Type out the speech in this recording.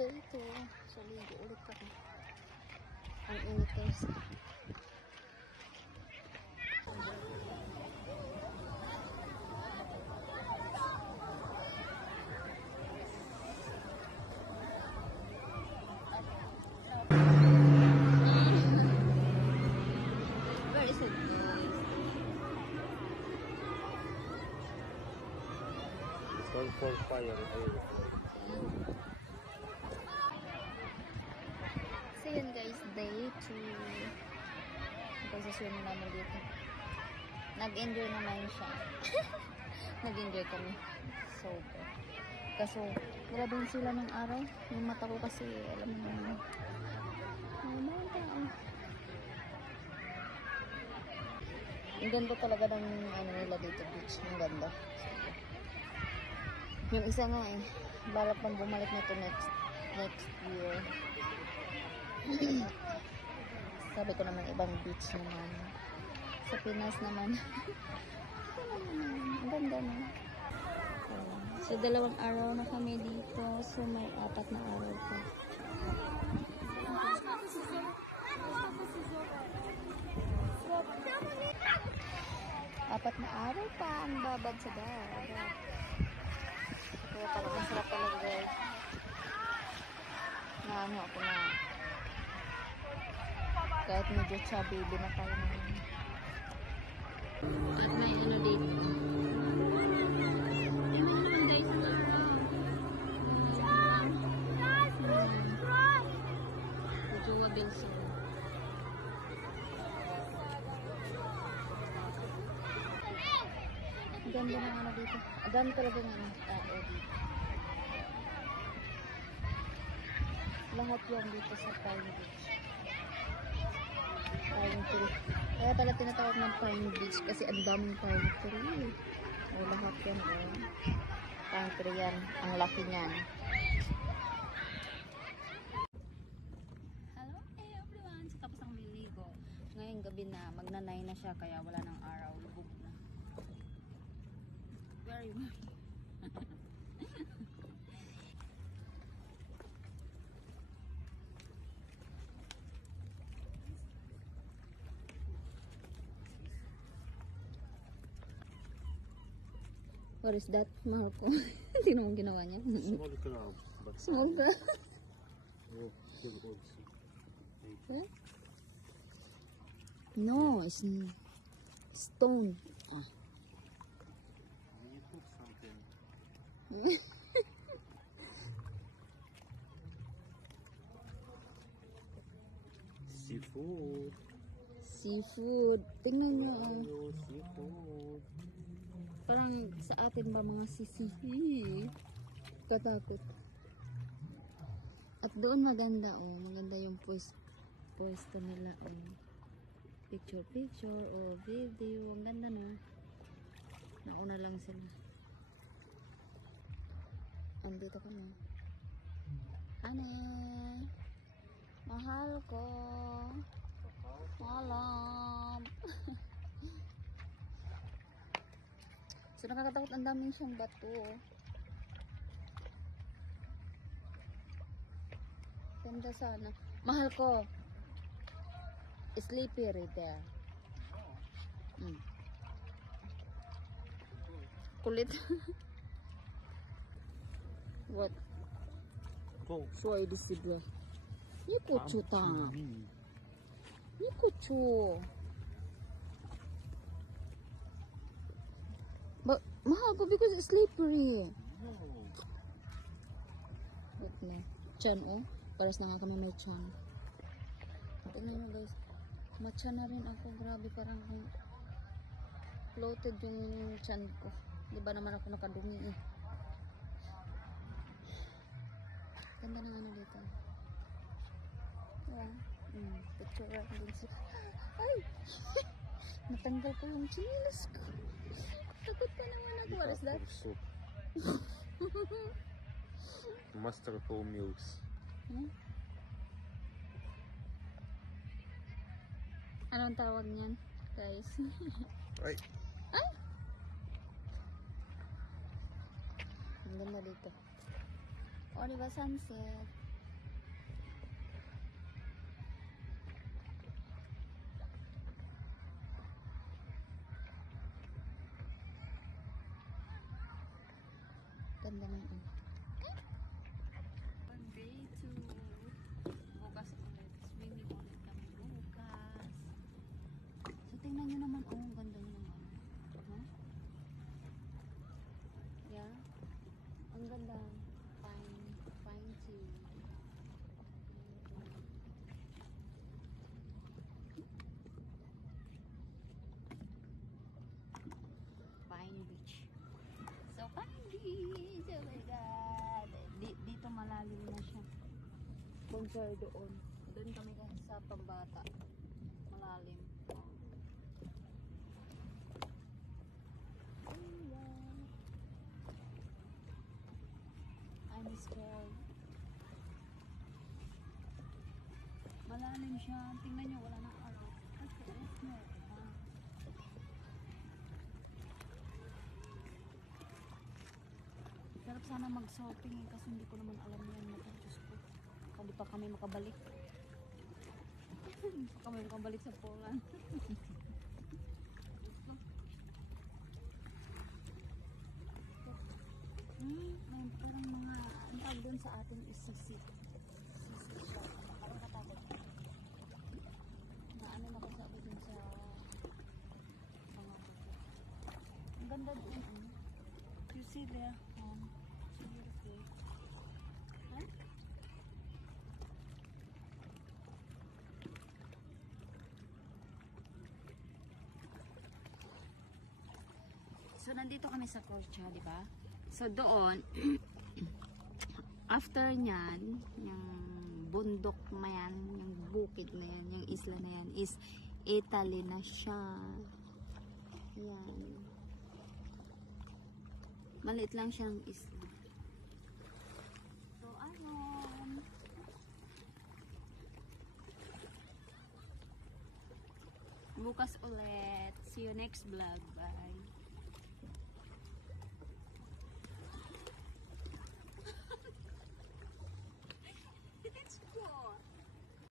day 2. So, ligo ulit ako. Ang init guys. Where is it? It's all for fire. So yun guys, day 2. Pagsuswim namin dito. Nag-enjoy naman siya. Nag-enjoy kami. Sober. Kaso, grabe sila ng araw. Yung mata ko kasi, alam mo naman. Mga tao. Ang ganda talaga ng ano nila dito, beach. Ang ganda. Yung isa nga eh, balak pang bumalik na to next year. Sabi ko naman ibang beach naman. Sa Pinas naman. Ang ganda na. So, 2 araw na kami dito. So, may 4 na araw pa. 4 na araw pa ang babad sa dagat. Kaya talagang sarap talaga guys. Naano ako na. Kahit medyo chubby, binakaw na yun. At may ano dito. Ito wabilso. Ganda ng ano dito. Ganda talaga ng tao dito. Lahat yan dito sa Pine Beach. Pine tree. Kaya pala tinatawag ng Pine Beach kasi ang daming pine tree. O lahat yan o. Pine tree yan. Ang laki niyan. Hello everyone! So tapos ang liligo. Ngayong gabi na magnanay na siya kaya wala ng araw. Lubog na. Very much. What is that, Marco? Sino ang ginawa niya? Small crab. But Small crab? oh, big also. Huh? No, it's stone. Ah. You put something. Seafood. Seafood. Tingnan mo. Oh, seafood. Parang sa atin ba mga sisihi. Katakot. At doon maganda oh. Maganda yung pwesto nila oh. Picture o video. Ang ganda no. Nauna lang sila. Andito kami. Ane. Mahal ko. Malam. So nakakatakot, ang daming siyang bato. Ganda sana. Mahal ko. Sleepy right there. Kulit. What? Go. Soy disibla. Nikuchu ta. Nikuchu. But mahal ko because it's slippery. No. Wait na. Chan oh. Paras na nga kami may chan. Tingnan nyo guys. Matcha na rin ako. Grabe, parang floated yung chan ko. Di ba naman ako nakadumi eh. Ganda ng ano dito. Yeah. Picture ako din siya. Ay! Natanggal ko yung chinelas ko. Takot pa naman ako. What is that? Soup. Masterful meals. Anong tawag niyan, guys? Ay! Ay! Ang ganda dito. O, diba sunset? sponsor doon. Doon kami sa pambata. Malalim. Ayan. I'm scared. Malalim siya. Tingnan nyo, wala nang araw. Kasi, no. Sarap sana mag-shopping eh, kasi hindi ko naman alam yan. Diyos ko. Hindi pa kami makabalik. Hindi pa kami makabalik sa Poland. May parang mga, ang tawag doon sa atin is sisi. Sisi siya. Parang katakot. Naano na ko sabi dun sa mga buko. Ang ganda doon. You see there? Beautiful. Huh? So, nandito kami sa Croatia, di ba? So, doon, after nyan, yung bundok na yan, yung bukid na yan, yung isla na yan, is Italy na siya. Yan. Maliit lang siyang isla. So, ayun. Bukas ulit. See you next vlog. Bye.